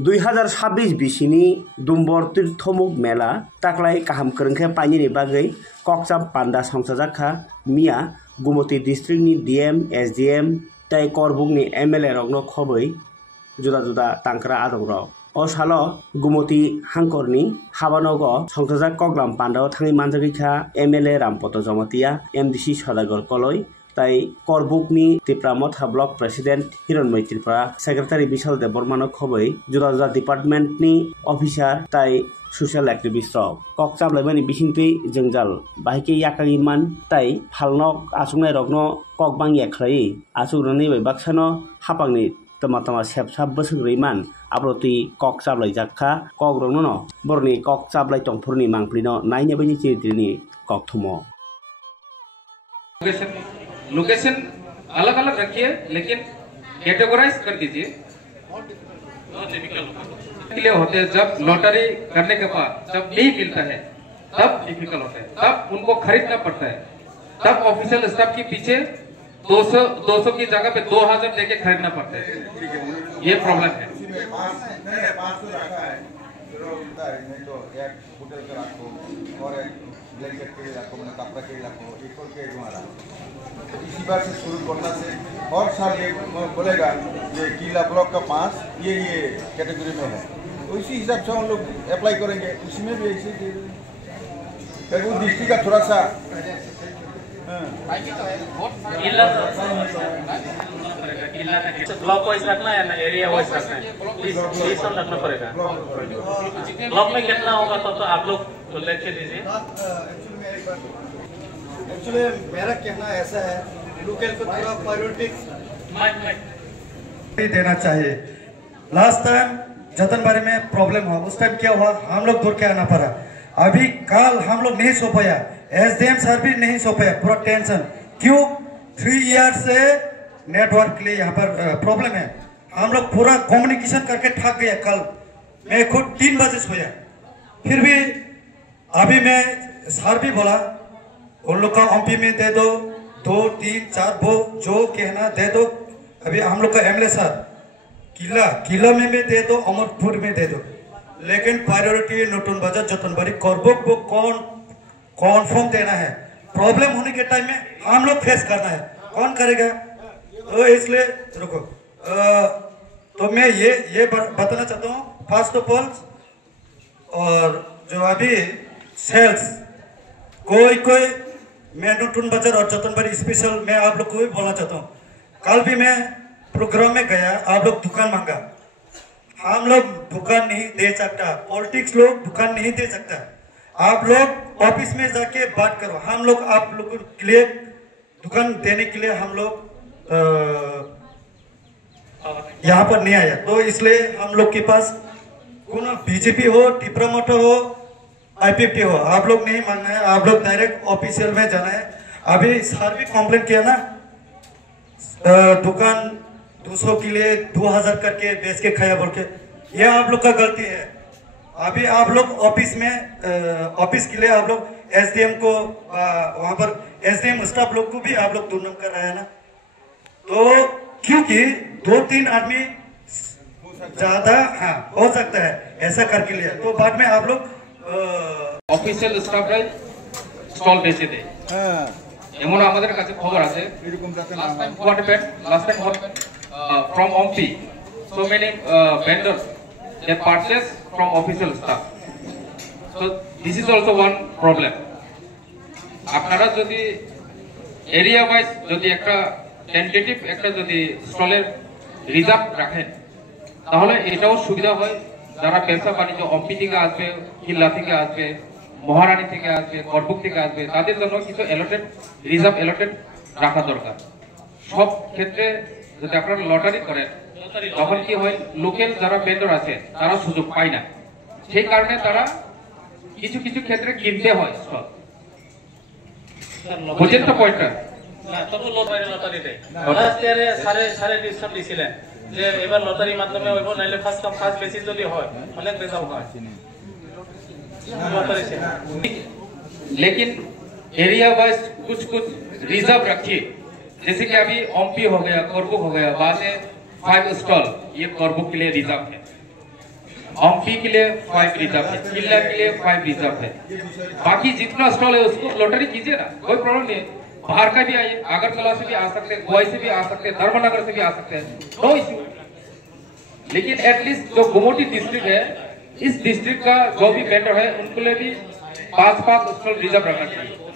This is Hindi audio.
2026 बिसिनि दुम्बर तीर्थमुख मेला ताक्लाय काहाम करंखे पाइनि बागै कक्साब पान्दा संसाजाखा मिया गुमती डिस्ट्रिक्टनि डीएम एसडीएम तै करबुकनि एमएलए रगनो खबै जुदा जुदा तांक्रा आदंग ओ सालो गुमती हांकरनि हाबानग संसाजाक कग्लाम पान्दाव थाङै मानजागैखा एमएलए रामपत जमातिया एमडीसी सदागर कलय ताई करबुकनि तिप्रामथा ब्लक प्रेसिडेंट हिरण्मय त्रिपुरा सेक्रेटारि विशाल देव बर्मानो खबै जुदा जुदा डिपार्टमेंटनि अफिसार ताई सोशल एक्टिविस्ट कक्साबलायमानि बिसिंतै जंजाल बाहिके याकारि मान ताई फालनक आसुंनाय रगनो ककबां याख्रायै आसुग्रानि बाक्सानो हापांनि तमा तमा सेबसाब बोसोग्रै मान आब्रति कक्साबलाय जाखा कग्रंनो बरनि कक्साबलाय तंफुरनि मांफ्लिनो नायनेबायनि चिरित्रिनि ककथुमो लोकेशन अलग अलग रखिए लेकिन कैटेगराइज कर दीजिए। के लिए होते हैं जब लॉटरी करने के बाद जब नहीं मिलता है तब डिफिकल्ट होता है, तब उनको खरीदना पड़ता है, तब ऑफिशियल स्टाफ के पीछे 200 की जगह पे 2000 देके खरीदना पड़ता है। ये प्रॉब्लम है। ब्लैंकेट के लिए रखो, मैंने कपड़ा के लिए रखो, इक्वल के द्वारा इसी बार से शुरू करना से और साल ये बोलेगा ये किला ब्लॉक का 5 ये कैटेगरी में है, उसी हिसाब से हम लोग अप्लाई करेंगे, उसी में भी ऐसे वो डिस्ट्रिक्ट का थोड़ा सा ब्लॉक वाइज रखना है ना एरिया वाइज रखना है, प्लीज सब रखना पड़ेगा। ब्लॉक में कितना होगा तो आप लोग लिख के दीजिए। एक्चुअली मेरा कहना ऐसा है लोकल को थोड़ा प्रायोरिटी देना चाहिए। लास्ट टाइम जतनबारी में प्रॉब्लम हुआ, उस टाइम क्या हुआ, हम लोग दूर के आना पड़ा। अभी कल हम लोग नहीं सो पाया, एसडीएम सर भी नहीं सो पाया, पूरा टेंशन क्यों 3 ईयर से नेटवर्क के लिए यहाँ पर प्रॉब्लम है। हम लोग पूरा कम्युनिकेशन करके थक गया। कल मैं खुद 3 बजे सोया, फिर भी अभी मैं सर भी बोला उन लोग का एमपी में दे दो 2 3 4 वो जो कहना दे दो। अभी हम लोग का एमएलए सर किला में भी दे दो, अमरपुर में दे दो, लेकिन प्रायोरिटी नूतन बाजार जतनबारी करबुक वो कौन देना है। प्रॉब्लम होने के टाइम में हम लोग फेस करना है, कौन करेगा? तो इसलिए रुको, तो मैं ये बताना चाहता हूँ फर्स्ट ऑफ ऑल, और जो अभी सेल्स कोई मैं नूतन बाजार और जतनबारी स्पेशल मैं आप लोग को भी बोलना चाहता हूँ। कल भी मैं प्रोग्राम में गया, आप लोग दुकान मांगा, हम लोग दुकान नहीं दे सकता, पॉलिटिक्स लोग दुकान नहीं दे सकता। आप लोग ऑफिस में जाके बात करो, हम लोग आप लोग के लिए दुकान देने के लिए हम लोग यहाँ पर नहीं आया। तो इसलिए हम लोग के पास कोनो बीजेपी हो, टिप्रामोटो हो, आईपीएफटी हो, आप लोग नहीं मांगना है, आप लोग डायरेक्ट ऑफिशियल में जाना है। अभी सर भी कंप्लेंट किया ना, दुकान 200 के लिए 2000 करके बेच के खाया बोल के, ये आप लोग का गलती है। अभी आप लोग ऑफिस में ऑफिस के लिए आप लोग एसडीएम को वहां पर एसडीएम स्टाफ लोग को भी आप लोग दुर्नाम कर रहे हैं ना। तो क्योंकि 2-3 आदमी ज्यादा हो सकता है ऐसा करके लिया, तो बाद में आप लोग অফিসিয়াল স্টাফরা স্টল বেচে দেয়। এমন আমাদের কাছে খবর আছে last time from OMP so many vendors they purchase from official staff, so this is also one problem. আপনারা যদি এরিয়া ওয়াইজ যদি একটা টেন্টেটিভ একটা যদি স্টলের রিজার্ভ রাখেন তাহলে এটাও সুবিধা হয়। যারা ব্যবসা বাণিজ্য অম্পি থেকে আসবে, কিল্লা থেকে আসবে, মহারানী থেকে আসবে, করবুক থেকে আসবে, তাদের জন্য কিছু রিজার্ভ অ্যালোটেড রাখা দরকার। সব ক্ষেত্রে যদি আপনারা লটারি করেন তখন কি হয়, লোকাল যারা ভেন্ডর আছে তারা সুযোগ পায় না, সেই কারণে তারা কিছু ক্ষেত্রে কিনতে হয় স্টল। বুঝেন তো পয়েন্টটা? যে এবার লটারির মাধ্যমে হইব, নাইলে ফার্স্ট কাম ফার্স্ট বেসিস যদি হয় অনেক রিজার্ভ হয়। लेकिन एरिया वाइज कुछ रिजर्व रखिए, जैसे कि अभी ओमपी हो गया, करबुक हो गया, बाद में 5 स्टॉल ये करबुक के लिए रिजर्व है। अम्पी के लिए 5 रिजर्व है, किला के लिए 5 रिजर्व है। बाकी जितना स्टॉल है उसको लॉटरी कीजिए ना, कोई प्रॉब्लम नहीं है। बाहर का भी आइए, अगरतला से भी आ सकते हैं, गोवा से भी आ सकते हैं, धर्मनगर से भी आ सकते हैं, नो इश्यू। लेकिन एटलीस्ट जो गुमोटी डिस्ट्रिक्ट है, इस डिस्ट्रिक्ट का जो भी वेंडर है उनके लिए भी 5 स्टॉल रिजर्व रखना चाहिए।